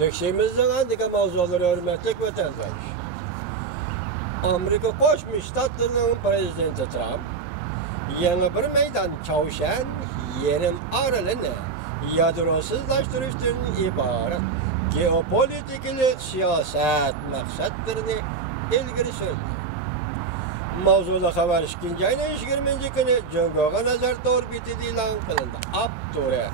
Dökşemizden andika mavzuları hürmetlik vatandaş. Amerika Qo'shma Shtatlarining prezidenti Trump yana bir meydan Chaushyan yerim orolini yadrosizlashtirishdan iborat geopolitik siyosat maqsadlarini ilgari surdi. Mavzuda xabar 2-ayning 20-kuni Jongoga nazar orbitida e'lon qilindi. Abdure.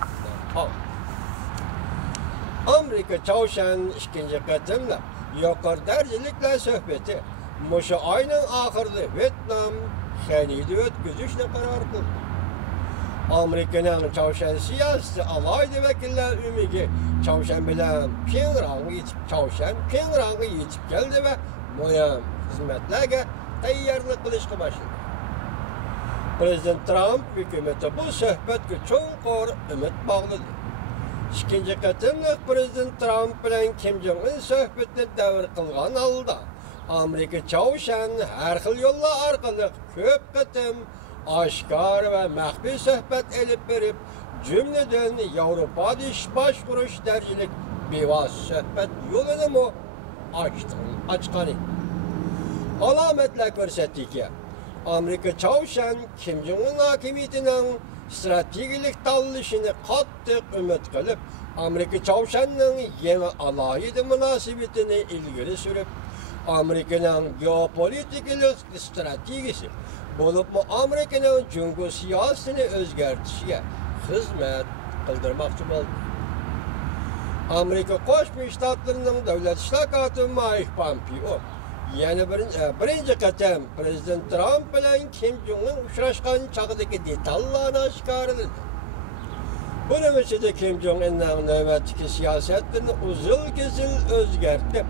Amerika Chaushyan 2-qatimda yuqori darajaliklar suhbati Muşa ayının ahırda Vietnam xenidi ötküzüşle karar kıldı. Amerika'nın Chaushyan siyaseti alaydı vekiller ümidi Chaushyan bilen Pyongyang'a yetip geldi ve muhim hizmetlerge tayyarlık kılışkı başladı. Prezident Trump hükümeti bu söhbetki çoğunqor ümit bağladı. 2. qatimliq Prezident Trump bilen Kim Jong-un söhbetini davr kılgan aldı. Amerika Chaushyan her xil yo'llar orqali ko'p qatim oshkor va maxfiy suhbat elib berib, jumladan Yevropada ish boshqarish darajalik bevosita suhbat yo'lini ochgan edi. Alomatlar ko'rsatdiki, Amerika Chaushyan Kim Jong-un hokimiyatining strategik tanlashini qattiq umid qilib, Amerika Chaushyanning yangi alohida munosabatini ilgari surib, Amerika'nın geopolitik stratejisi bulup Amerika'nın Jungo siyasetini özgertişe hizmet kıldırmakçı oldu. Amerika Qo'shma Shtatlarining davlat ishloqoti Mike Pompeo yana birinchi qatam Prezident Trump bilan Kim Jong-un uchrashgan chog'dagi detallarni oshkorladi. Buning ichida Kim Jong-unning navbatdagi siyosatini uzil-kesil o'zgartib,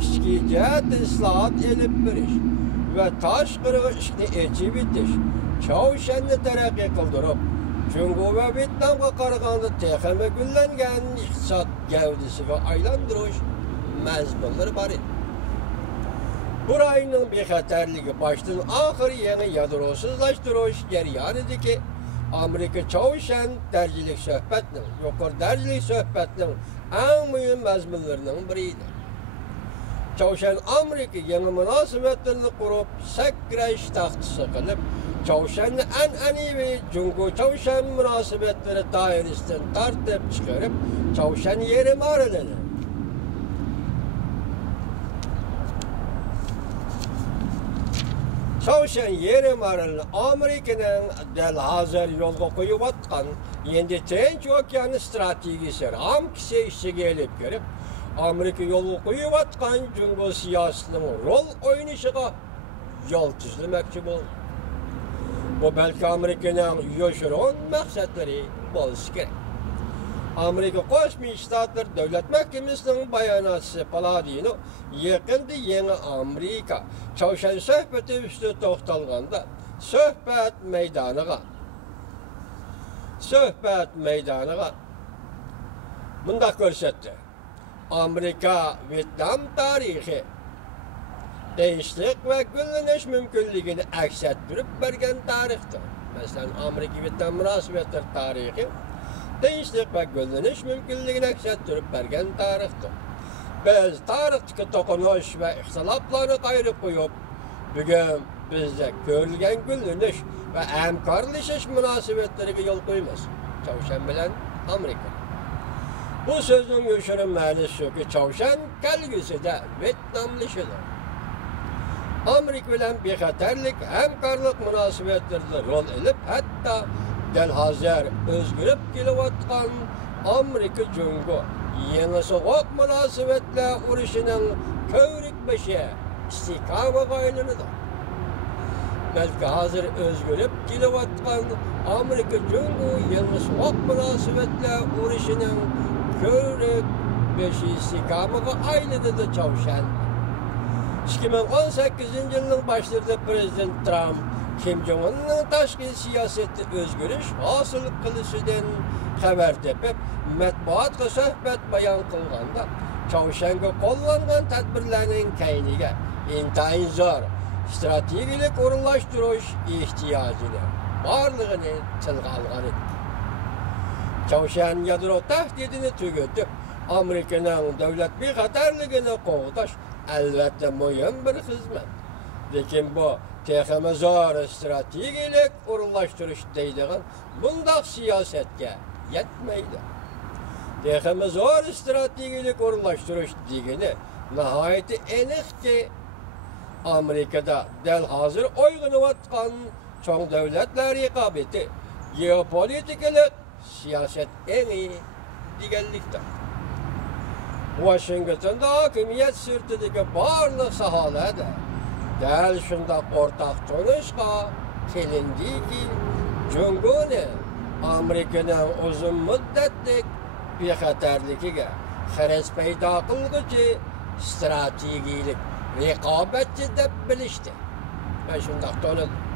ichki jihat islohot elib berish va tashqari ishni echib etish, Chaushyanni taraqqiy qildirib, Jungo va Vyetnamga qaraganda texnika gullangan iqtisod gavdasiga aylantirish mazmunlari bor edi. Bu rayonning bexatarligi boshdan oxir yangi yadrosizlashtirish jarayonidagi Amerika Chaushyan darajalik suhbatning, yuqori darajalik suhbatning eng muhim mazmunlarining biri edi. Chaushyan Amerika yangi munosabatlarni qurib, sakrash taxtisi qilib, Chaushyanni an'anaviy Jungo-Chaushyan munosabatlari doirasidan tartib chiqarib, Chaushyan yerim orolini Chaushyan yerim orolini Amerikaning dal hozir yo'lga qo'yayotgan endi Tinch okeani strategiyasi ramkasi ichiga elib kirib, Amerika yo'lga qo'yayotgan Jungo siyosatining rol o'ynashiga yo'l tuzlamoqchi bo'ldi. Bu balki Amerikaning yoshirin maqsadlari bo'lishi kerak. Amerika Qo'shma Shtatlari Davlat Mahkamasining bayonotchisi Paladino yaqinda yangi Amerika Chaushyan suhbati ustida to'xtalganda suhbat maydoniga bunday ko'rsatdi. Amerika Vietnam tarixi tinchlik va gullanish mumkinligini aks ettirib bergan tarixdir. Masalan, Amerika Vietnam munosabatlari tarixi tinchlik va gullanish mumkinligini aks ettirib bergan tarixdir. Biz tarixdagi to'qinish va ixtiloflarni qayirib qo'yib, bugun bizda ko'rilgan gullanish va hamkorlashish munosabatlariga yo'l qo'yamiz. Chaushyan bilan Amerika. Bu sözün yoshirin ma'nosi shuki, Chaushyan kelgusida Vyetnamlashidir. Amerika bilan bexatarlik, hamkorlik munosabatlarida rol olib, hatto dal hozir o'zgarib kelayotgan Amerika Jungo yangi sovuq munosabatlar urushining ko'rik bashi istiqomiga aylanadi. Balki hozir o'zgarib kelayotgan Amerika Jungo yangi sovuq munosabatlar urushining ko'rik bashi istiqomiga aylanadi Chaushyan. 2018 yılının başlarında Prezident Trump, Kim Jong-un'ning tashqi siyosati o'zgarish hosil qilishidan xabar tepib, matbuotga suhbat bayon qilganda, Chaushanga qo'llangan tadbirlarning kayniga intayin zo'r strategik o'rinlashtirish ehtiyojini borligini tilga olgan edi. Chaushyan yadro tahdidini tugatib, Amerika'nın devlet bir xatarligini qoğdaş elbette mühim bir hizmet. Lekin bu teximizor strategik uğurlaştırış deydiğin bundaq siyasetke yetmeydi. Teximizor strategik uğurlaştırış degeni nihayeti enik ki Amerika'da del hazır oyg'unayotgan çoğ devletler rekabeti geopolitikalik siyaset en iyi deganlikdir. Washington'da hokimiyet sürtidagi barliq sohalarda dal shundaq o'rtaq turishga kelindiki, Junguni Amerikaning uzun muddatlik bexatarligiga xiris paydo qilguvchi strategik rekabetçi deb bilishdi. Ben shundaq tanıdım.